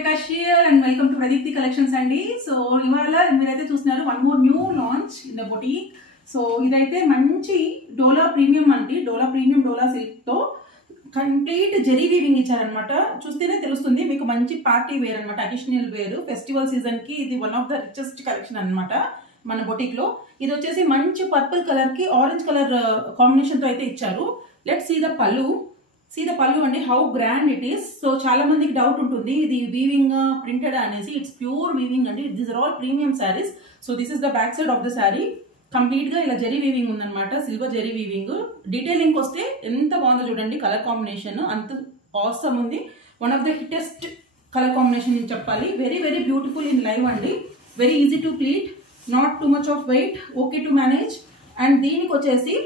Prakash here and welcome to Pradipti Collections andi. So ivala meeraithe chustunnaru one more new launch in the boutique. So idaithe manchi Dola premium andi, Dola premium Dola silk tho complete jerry weaving ఇచ్చారన్నమాట. చూస్తేనే తెలుస్తుంది మీకు మంచి party wear అన్నమాట, occasional wear, festival season కి ఇది one of the richest collection అన్నమాట మన boutique లో. ఇది వచ్చేసి మంచి పర్పుల్ కలర్ కి ఆరెంజ్ కలర్ కాంబినేషన్ తో అయితే ఇచ్చారు. లెట్స్ సీ ద పల్లు. See the pallu and how grand it is. So chala mandiki doubt untundi idi weaving printed anesi. It's pure weaving and these are all premium sarees. So this is the back side of the saree. Complete ga ila jerry weaving undannamata, silver jerry weaving. Detailing koste enta baagundo chudandi, color combination anta awesome undi. One of the hittest color combination ni cheppali. Very very beautiful in live andi. Very easy to pleat, not too much of weight, okay to manage. And deeniki vachesi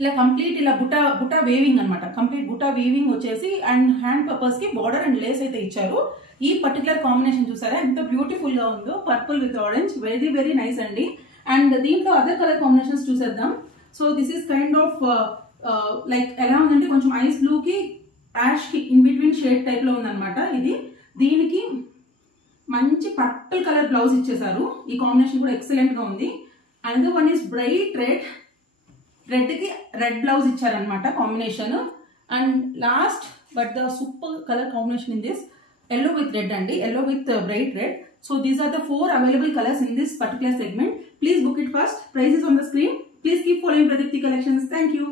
ఇలా complete ఇలా buta weaving అన్నమాట. Complete buta weaving వచ్చేసి and hand purpose కి border and Lay's అయితే ఇచ్చారు. ఈ particular combination చూసారా ఎంత బ్యూటిఫుల్ గా ఉందో, purple with orange, very very nice అండి. అండ్ దీంట్లో అదర్ కలర్ కాంబినేషన్స్ చూసేద్దాం. So this is kind of like ఎలా ఉందంటే కొంచెం ఐస్ బ్లూ కి యాష్ కి ఇన్ బిట్వీన్ షేడ్ టైప్ లో ఉందన్నమాట. ఇది దీనికి మంచి పర్పుల్ కలర్ బ్లౌజ్ ఇచ్చేసారు. ఈ కాంబినేషన్ కూడా ఎక్సలెంట్ గా ఉంది. Another one is bright red, red కి రెడ్ బ్లౌజ్ ఇచ్చారనమాట combination. And last but the super colour combination in this yellow with red అండి, yellow with bright red. So these are the 4 available colors in this particular segment. Please book it first. Price is on the screen. Please keep following Pradipti Collections. Thank you.